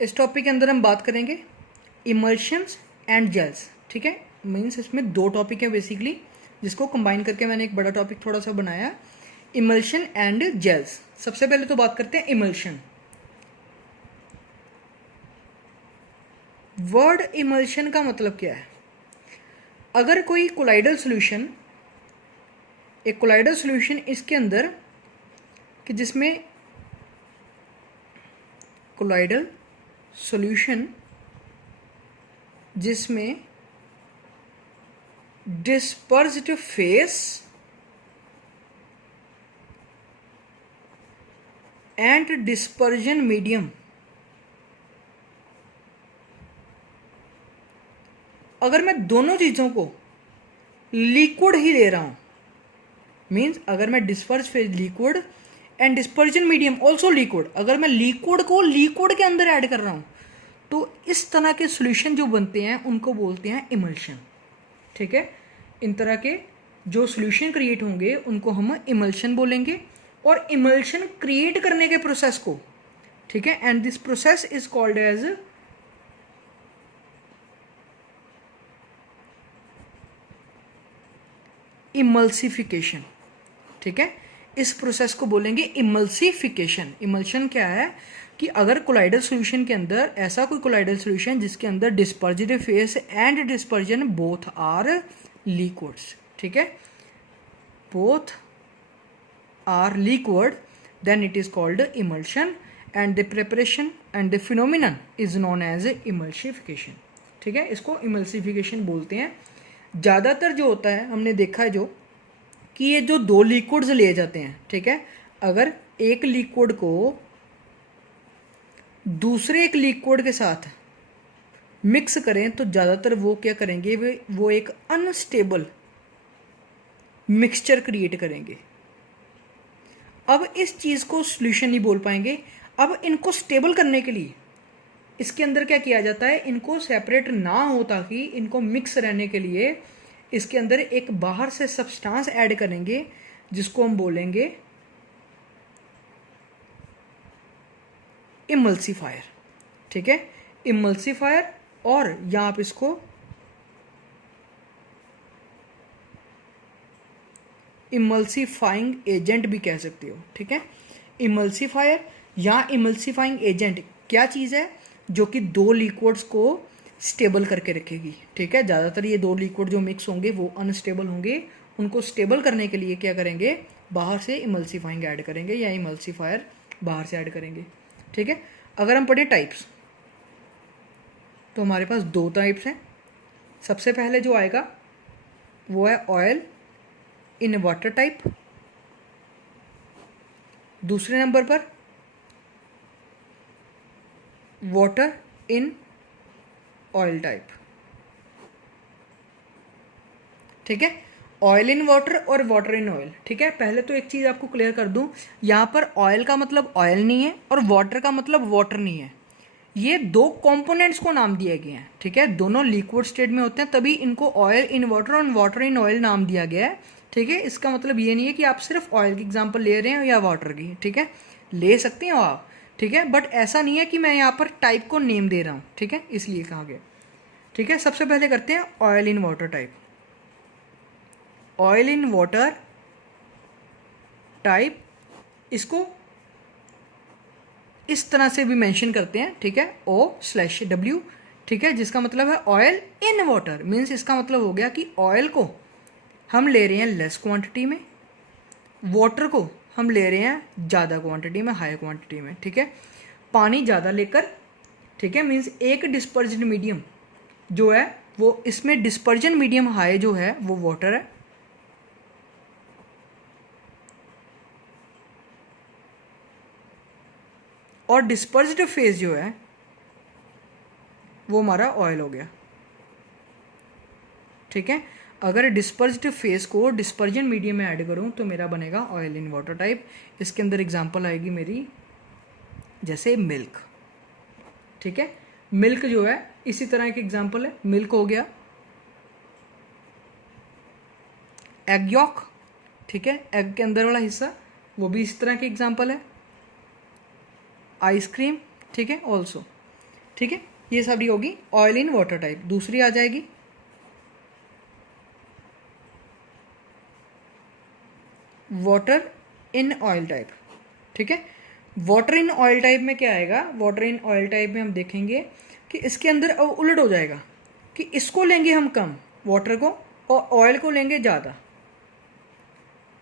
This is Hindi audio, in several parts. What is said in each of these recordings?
इस टॉपिक के अंदर हम बात करेंगे इमल्शंस एंड जेल्स। ठीक है, मीन्स इसमें दो टॉपिक है बेसिकली, जिसको कंबाइन करके मैंने एक बड़ा टॉपिक थोड़ा सा बनाया, इमल्शन एंड जेल्स। सबसे पहले तो बात करते हैं इमल्शन। वर्ड इमल्शन का मतलब क्या है? अगर कोई कोलाइडल सॉल्यूशन, एक कोलाइडल सॉल्यूशन इसके अंदर कि जिसमें कोलाइडल सॉल्यूशन जिसमें dispersed phase and dispersion medium, अगर मैं दोनों चीज़ों को लिक्विड ही ले रहा हूँ, मीन्स अगर मैं disperse phase liquid and dispersion medium also liquid, अगर मैं लिक्विड को लिक्विड के अंदर ऐड कर रहा हूँ, तो इस तरह के सॉल्यूशन जो बनते हैं उनको बोलते हैं इमल्शन। ठीक है, इन तरह के जो सॉल्यूशन क्रिएट होंगे उनको हम इमल्शन बोलेंगे। और इमल्शन क्रिएट करने के प्रोसेस को, ठीक है, and this process is called as emulsification. ठीक है, इस प्रोसेस को बोलेंगे इमल्सिफिकेशन। इमल्शन क्या है कि अगर कोलाइडल सॉल्यूशन के अंदर ऐसा कोई कोलाइडल सॉल्यूशन जिसके अंदर dispersive phase and dispersion both are liquids, ठीक है, both are liquid, then it is called emulsion and the preparation and the phenomenon is known as emulsification। ठीक है, इसको emulsification बोलते हैं। ज़्यादातर जो होता है हमने देखा है जो कि ये जो दो लिक्विड्स लिए जाते हैं, ठीक है, अगर एक लिक्विड को दूसरे एक लिक्विड के साथ मिक्स करें तो ज़्यादातर वो क्या करेंगे, वो एक अनस्टेबल मिक्सचर क्रिएट करेंगे। अब इस चीज़ को सॉल्यूशन नहीं बोल पाएंगे। अब इनको स्टेबल करने के लिए इसके अंदर क्या किया जाता है, इनको सेपरेट ना हो ताकि इनको मिक्स रहने के लिए इसके अंदर एक बाहर से सब्सटेंस ऐड करेंगे जिसको हम बोलेंगे इमल्सिफायर। ठीक है, इमल्सिफायर, और यहाँ आप इसको इमल्सिफाइंग एजेंट भी कह सकते हो। ठीक है, इमल्सिफायर या इमल्सिफाइंग एजेंट क्या चीज़ है, जो कि दो लिक्विड्स को स्टेबल करके रखेगी। ठीक है, ज़्यादातर ये दो लिक्विड जो मिक्स होंगे वो अनस्टेबल होंगे, उनको स्टेबल करने के लिए क्या करेंगे, बाहर से इमल्सिफाइंग ऐड करेंगे या इमल्सिफायर बाहर से ऐड करेंगे। ठीक है, अगर हम पढ़ें टाइप्स तो हमारे पास दो टाइप्स हैं। सबसे पहले जो आएगा वो है ऑयल इन वाटर टाइप, दूसरे नंबर पर वाटर इन ऑयल टाइप। ठीक है, ऑयल इन वाटर और वाटर इन ऑयल। ठीक है, पहले तो एक चीज़ आपको क्लियर कर दूं, यहाँ पर ऑयल का मतलब ऑयल नहीं है और वाटर का मतलब वाटर नहीं है। ये दो कंपोनेंट्स को नाम दिए गए हैं। ठीक है, दोनों लिक्विड स्टेट में होते हैं, तभी इनको ऑयल इन वाटर और वाटर इन ऑयल नाम दिया गया है। ठीक है, इसका मतलब ये नहीं है कि आप सिर्फ ऑयल की एग्जांपल ले रहे हैं या वाटर की। ठीक है, ले सकते हो आप, ठीक है, बट ऐसा नहीं है कि मैं यहाँ पर टाइप को नेम दे रहा हूँ। ठीक है, इसलिए कहा गया। ठीक है, सबसे पहले करते हैं oil in water type. Oil in water type, इसको इस तरह से भी मेंशन करते हैं। ठीक है, O/W। ठीक है, जिसका मतलब है ऑयल इन वाटर, मीन्स इसका मतलब हो गया कि ऑयल को हम ले रहे हैं लेस क्वांटिटी में, वाटर को हम ले रहे हैं ज़्यादा क्वांटिटी में, हाई क्वांटिटी में। ठीक है, पानी ज़्यादा लेकर, ठीक है, मीन्स एक डिस्पर्जन मीडियम जो है वो, इसमें डिस्पर्जन मीडियम हाई जो है वो वाटर है, और डिस्पर्ज्ड फेज जो है वो हमारा ऑयल हो गया। ठीक है, अगर डिस्पर्ज्ड फेज को डिस्पर्जन मीडियम में ऐड करूं तो मेरा बनेगा ऑयल इन वाटर टाइप। इसके अंदर एग्जांपल आएगी मेरी, जैसे मिल्क। ठीक है, मिल्क जो है इसी तरह की एग्जांपल है, मिल्क हो गया। एग यॉक, ठीक है, एग के अंदर वाला हिस्सा, वो भी इस तरह की एग्जांपल है। आइसक्रीम, ठीक है, ऑल्सो। ठीक है, ये सारी होगी ऑयल इन वाटर टाइप। दूसरी आ जाएगी वाटर इन ऑयल टाइप। ठीक है, वाटर इन ऑयल टाइप में क्या आएगा, वाटर इन ऑयल टाइप में हम देखेंगे कि इसके अंदर अब उलट हो जाएगा कि इसको लेंगे हम कम वाटर को और ऑयल को लेंगे ज़्यादा।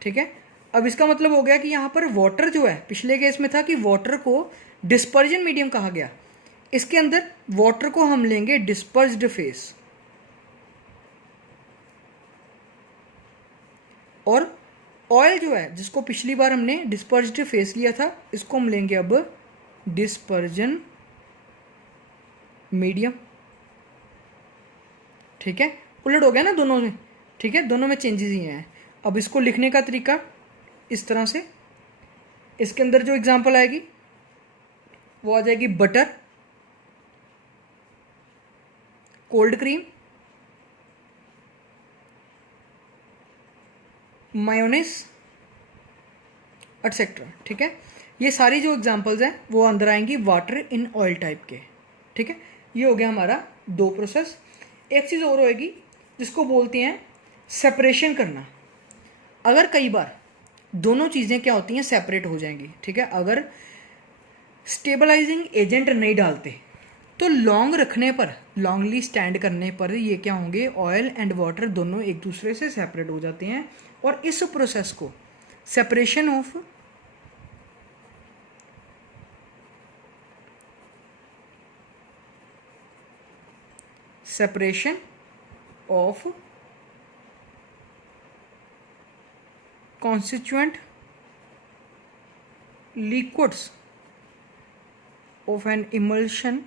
ठीक है, अब इसका मतलब हो गया कि यहाँ पर वाटर जो है, पिछले केस में था कि वाटर को डिस्पर्जन मीडियम कहा गया, इसके अंदर वाटर को हम लेंगे डिस्पर्स्ड फेस और ऑयल जो है जिसको पिछली बार हमने डिस्पर्स्ड फेस लिया था इसको हम लेंगे अब डिस्पर्जन मीडियम। ठीक है, उलट हो गया ना दोनों में। ठीक है, दोनों में चेंजेस ही हैं। अब इसको लिखने का तरीका इस तरह से, इसके अंदर जो एग्जांपल आएगी वो आ जाएगी बटर, कोल्ड क्रीम, मायोनेस एटसेट्रा। ठीक है, ये सारी जो एग्जांपल्स हैं वो अंदर आएंगी वाटर इन ऑयल टाइप के। ठीक है, ये हो गया हमारा दो प्रोसेस। एक चीज़ और होएगी जिसको बोलते हैं सेपरेशन करना। अगर कई बार दोनों चीज़ें क्या होती हैं, सेपरेट हो जाएंगी। ठीक है, अगर स्टेबलाइजिंग एजेंट नहीं डालते तो लॉन्ग रखने पर, लॉन्गली स्टैंड करने पर ये क्या होंगे, ऑयल एंड वाटर दोनों एक दूसरे से सेपरेट हो जाते हैं। और इस प्रोसेस को separation of constituent liquids of an emulsion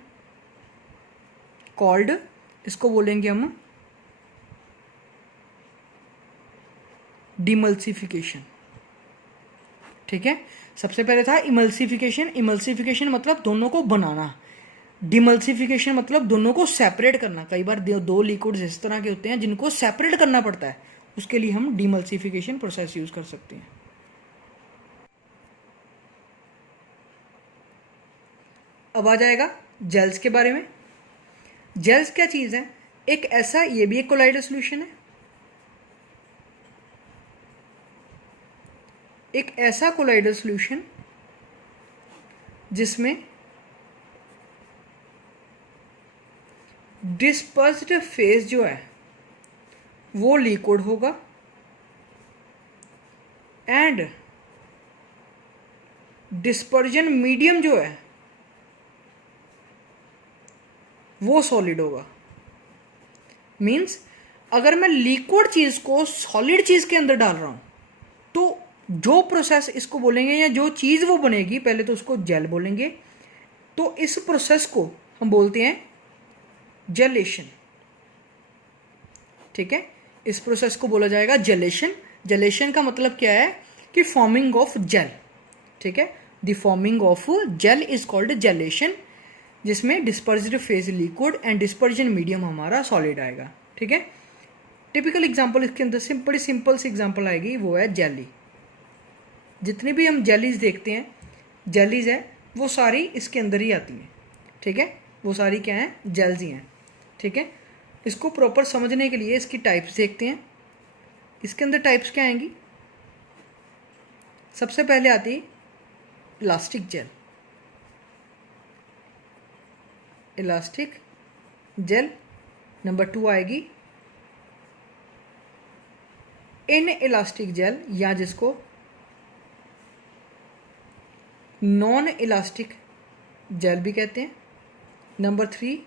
called, इसको बोलेंगे हम डिमल्सिफिकेशन। ठीक है, सबसे पहले था इमल्सिफिकेशन। इमल्सिफिकेशन मतलब दोनों को बनाना, डिमल्सिफिकेशन मतलब दोनों को सेपरेट करना। कई बार दो लिक्विड्स इस तरह के होते हैं जिनको सेपरेट करना पड़ता है, उसके लिए हम डिमल्सिफिकेशन प्रोसेस यूज कर सकते हैं। अब आ जाएगा जेल्स के बारे में। जेल्स क्या चीज़ है, एक ऐसा, ये भी एक कोलाइडल सॉल्यूशन है, एक ऐसा कोलाइडल सॉल्यूशन जिसमें डिस्पर्स्ड फेज जो है वो लिक्विड होगा एंड डिस्पर्जन मीडियम जो है वो सॉलिड होगा। मीन्स अगर मैं लिक्विड चीज़ को सॉलिड चीज़ के अंदर डाल रहा हूं तो जो प्रोसेस इसको बोलेंगे या जो चीज़ वो बनेगी, पहले तो उसको जेल बोलेंगे, तो इस प्रोसेस को हम बोलते हैं जेलेशन। ठीक है, इस प्रोसेस को बोला जाएगा जेलेशन। जेलेशन का मतलब क्या है कि फॉर्मिंग ऑफ जेल। ठीक है, the forming of gel is called gelation, जिसमें dispersed phase liquid and dispersion medium हमारा सॉलिड आएगा। ठीक है, टिपिकल एग्जांपल इसके अंदर बड़ी सिंपल सी एग्जांपल आएगी, वो है जेली। जितनी भी हम जेलीज देखते हैं, जेलीज है वो सारी इसके अंदर ही आती हैं। ठीक है, वो सारी क्या हैं, जेल्स ही हैं। ठीक है, इसको प्रॉपर समझने के लिए इसकी टाइप्स देखते हैं। इसके अंदर टाइप्स क्या आएंगी, सबसे पहले आती elastic gel. Elastic gel. Number 2 आएगी इन इलास्टिक जेल, या जिसको नॉन इलास्टिक जेल भी कहते हैं। Number 3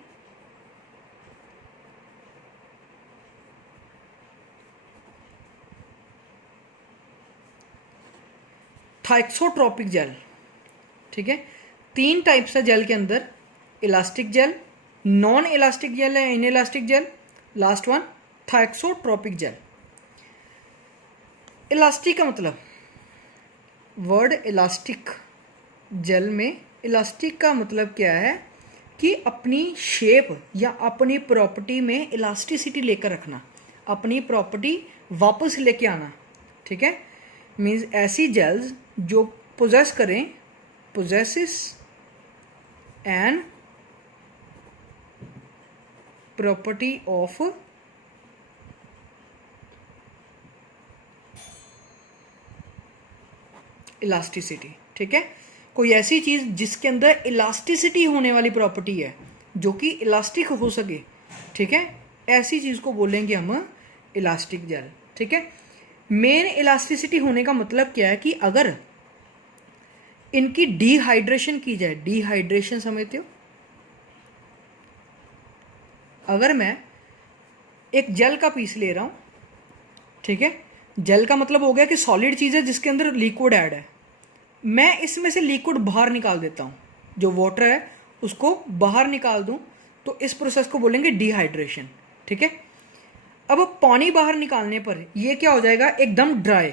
thixotropic gel. ठीक है, 3 टाइप्स है जेल के अंदर, elastic gel, non elastic gel है, inelastic gel, last one thixotropic gel. Elastic का मतलब, वर्ड इलास्टिक जेल में इलास्टिक का मतलब क्या है कि अपनी शेप या अपनी प्रॉपर्टी में इलास्टिसिटी लेकर रखना, अपनी प्रॉपर्टी वापस लेके आना। ठीक है, मीन्स ऐसी जेल्स जो पोजेस करें, possesses an property of elasticity. ठीक है, कोई ऐसी चीज़ जिसके अंदर इलास्टिसिटी होने वाली प्रॉपर्टी है, जो कि इलास्टिक हो सके। ठीक है, ऐसी चीज़ को बोलेंगे हम इलास्टिक जेल। ठीक है, मेन इलास्टिसिटी होने का मतलब क्या है कि अगर इनकी डिहाइड्रेशन की जाए, डिहाइड्रेशन समझते हो, अगर मैं एक जेल का पीस ले रहा हूँ, ठीक है, जेल का मतलब हो गया कि सॉलिड चीज़ है जिसके अंदर लिक्विड ऐड है, मैं इसमें से लिक्विड बाहर निकाल देता हूँ, जो वाटर है उसको बाहर निकाल दूँ, तो इस प्रोसेस को बोलेंगे डिहाइड्रेशन। ठीक है, अब पानी बाहर निकालने पर ये क्या हो जाएगा, एकदम ड्राई,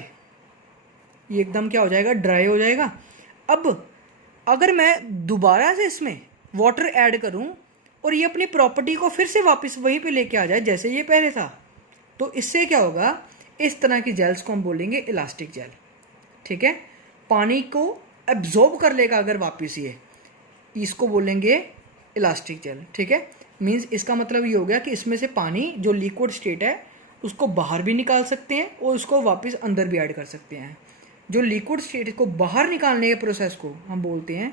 ये एकदम क्या हो जाएगा, ड्राई हो जाएगा। अब अगर मैं दोबारा से इसमें वाटर ऐड करूं और ये अपनी प्रॉपर्टी को फिर से वापस वहीं पे लेके आ जाए जैसे ये पहले था, तो इससे क्या होगा, इस तरह की जेल्स को हम बोलेंगे इलास्टिक जेल। ठीक है, पानी को एब्जॉर्ब कर लेगा अगर वापस ये, इसको बोलेंगे इलास्टिक जेल। ठीक है, मीन्स इसका मतलब ये हो गया कि इसमें से पानी जो लिक्विड स्टेट है उसको बाहर भी निकाल सकते हैं और उसको वापस अंदर भी ऐड कर सकते हैं। जो लिक्विड स्टेट को बाहर निकालने के प्रोसेस को हम बोलते हैं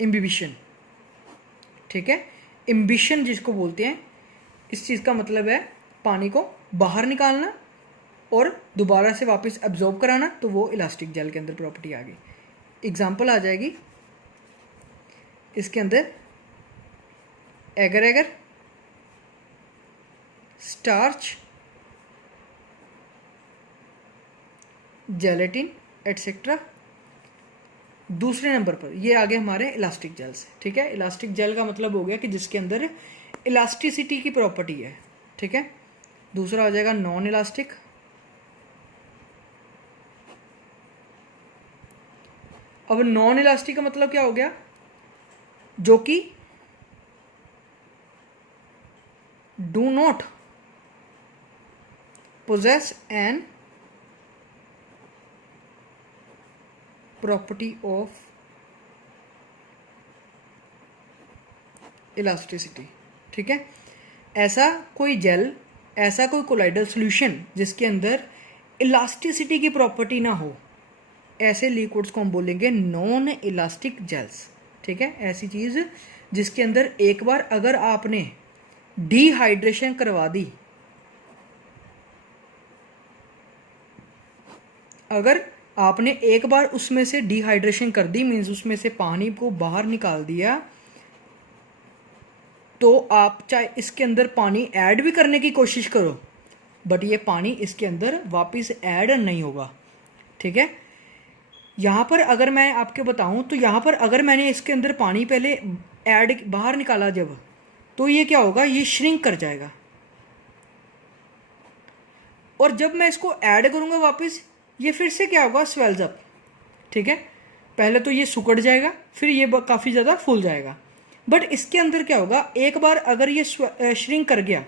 इम्बिबिशन। ठीक है, इम्बिशन जिसको बोलते हैं, इस चीज़ का मतलब है पानी को बाहर निकालना और दोबारा से वापस एब्जॉर्ब कराना, तो वो इलास्टिक जेल के अंदर प्रॉपर्टी आ गई। एग्जांपल आ जाएगी इसके अंदर, agar agar, starch, gelatin etcetera. दूसरे नंबर पर ये आ गए हमारे इलास्टिक जेल्स। ठीक है, इलास्टिक जेल का मतलब हो गया कि जिसके अंदर इलास्टिसिटी की प्रॉपर्टी है। ठीक है, दूसरा हो जाएगा नॉन इलास्टिक। अब नॉन इलास्टिक का मतलब क्या हो गया, जो कि do not possess an property of elasticity. ठीक है, ऐसा कोई जेल, ऐसा कोई कोलाइडल सॉल्यूशन जिसके अंदर इलास्टिसिटी की प्रॉपर्टी ना हो, ऐसे लिक्विड्स को हम बोलेंगे नॉन इलास्टिक जेल्स। ठीक है, ऐसी चीज़ जिसके अंदर एक बार अगर आपने डिहाइड्रेशन करवा दी, अगर आपने एक बार उसमें से डिहाइड्रेशन कर दी, मीन्स उसमें से पानी को बाहर निकाल दिया, तो आप चाहे इसके अंदर पानी ऐड भी करने की कोशिश करो, बट ये पानी इसके अंदर वापस ऐड नहीं होगा। ठीक है, यहाँ पर अगर मैं आपको बताऊँ तो यहाँ पर अगर मैंने इसके अंदर पानी पहले ऐड बाहर निकाला जब, तो ये क्या होगा, ये श्रिंक कर जाएगा, और जब मैं इसको ऐड करूँगा वापस, ये फिर से क्या होगा, स्वेल्स अप। ठीक है, पहले तो ये सुकड़ जाएगा, फिर ये काफ़ी ज़्यादा फूल जाएगा। बट इसके अंदर क्या होगा, एक बार अगर ये श्रिंक कर गया,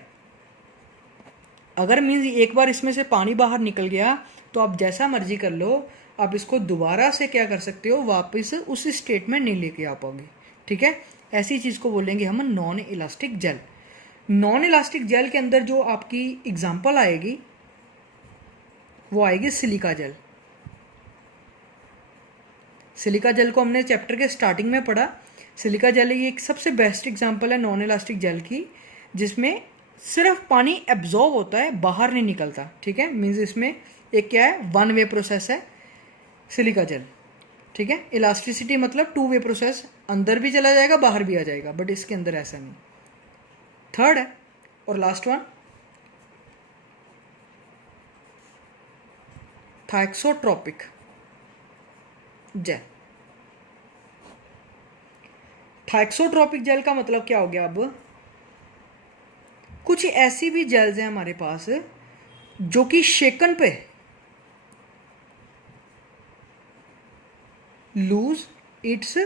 अगर मीन्स एक बार इसमें से पानी बाहर निकल गया, तो आप जैसा मर्जी कर लो, आप इसको दोबारा से क्या कर सकते हो, वापस उस स्टेट में नहीं लेके आ पाओगे। ठीक है, ऐसी चीज़ को बोलेंगे हम non elastic gel. Non elastic gel के अंदर जो आपकी एग्जांपल आएगी वो आएगी सिलिका जेल। सिलिका जेल को हमने चैप्टर के स्टार्टिंग में पढ़ा। सिलिका जेल ये एक सबसे बेस्ट एग्जांपल है नॉन इलास्टिक जेल की, जिसमें सिर्फ पानी एब्जॉर्ब होता है, बाहर नहीं निकलता। ठीक है, मीन्स इसमें एक क्या है, वन वे प्रोसेस है सिलिका जेल। ठीक है, इलास्टिसिटी मतलब टू वे प्रोसेस, अंदर भी चला जाएगा बाहर भी आ जाएगा, बट इसके अंदर ऐसा नहीं। थर्ड है और last one, thixotropic jail. थाइक्सोट्रोपिक jail का मतलब क्या हो गया, अब कुछ ऐसी भी जेल्स हैं हमारे पास जो कि शेकन पे lose its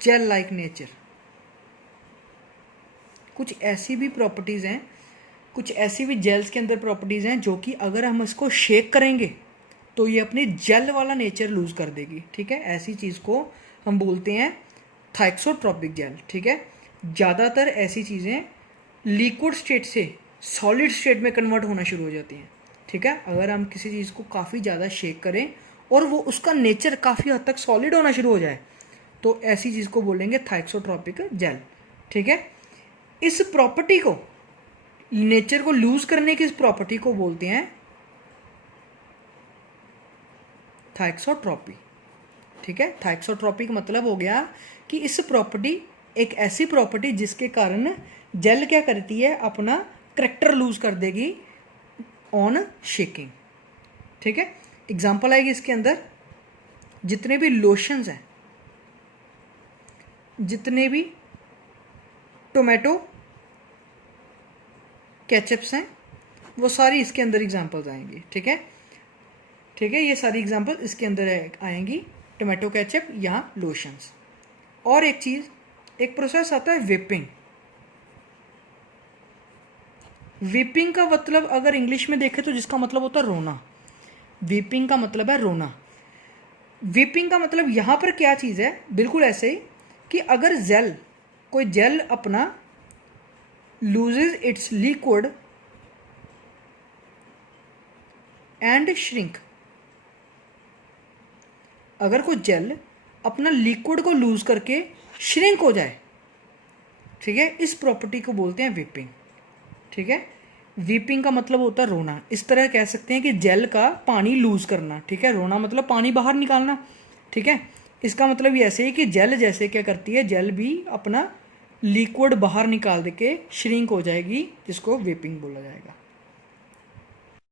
gel like nature. कुछ ऐसी भी प्रॉपर्टीज़ हैं, कुछ ऐसी भी जेल्स के अंदर प्रॉपर्टीज़ हैं जो कि अगर हम इसको शेक करेंगे तो ये अपनी जेल वाला नेचर लूज़ कर देगी। ठीक है, ऐसी चीज़ को हम बोलते हैं थाइक्सोट्रॉपिक जेल, ठीक है, ज़्यादातर ऐसी चीज़ें लिक्विड स्टेट से सॉलिड स्टेट में कन्वर्ट होना शुरू हो जाती हैं, ठीक है। अगर हम किसी चीज़ को काफ़ी ज़्यादा शेक करें और वो उसका नेचर काफ़ी हद तक सॉलिड होना शुरू हो जाए तो ऐसी चीज़ को बोलेंगे थाइक्सोट्रॉपिक जेल, ठीक है। इस प्रॉपर्टी को, नेचर को लूज करने की इस प्रॉपर्टी को बोलते हैं थाइक्सोट्रॉपी, ठीक है। थाइक्सोट्रॉपी का मतलब हो गया कि इस प्रॉपर्टी, एक ऐसी प्रॉपर्टी जिसके कारण जेल क्या करती है, अपना करैक्टर लूज कर देगी ऑन शेकिंग, ठीक है। एग्जांपल आएगी इसके अंदर, जितने भी लोशंस हैं, जितने भी टोमेटो केचप्स हैं, वो सारी इसके अंदर एग्जांपल्स आएंगी, ठीक है, ठीक है। ये सारी एग्जांपल इसके अंदर आएंगी, टोमेटो केचप, यहाँ लोशंस। और एक चीज़, एक प्रोसेस आता है विपिंग। विपिंग का मतलब अगर इंग्लिश में देखें तो जिसका मतलब होता है रोना, विपिंग का मतलब है रोना। विपिंग का मतलब यहाँ पर क्या चीज़ है, बिल्कुल ऐसे ही कि अगर जेल, कोई जेल अपना loses it's liquid and shrink, अगर कोई जेल अपना लिक्विड को लूज करके श्रिंक हो जाए, ठीक है, इस प्रॉपर्टी को बोलते हैं विपिंग, ठीक है। वीपिंग का मतलब होता है रोना। इस तरह कह सकते हैं कि जेल का पानी लूज करना, ठीक है। रोना मतलब पानी बाहर निकालना, ठीक है। इसका मतलब ये ऐसे ही कि जेल जैसे क्या करती है, जेल भी अपना लिक्विड बाहर निकाल दे के श्रिंक हो जाएगी, जिसको वीपिंग बोला जाएगा।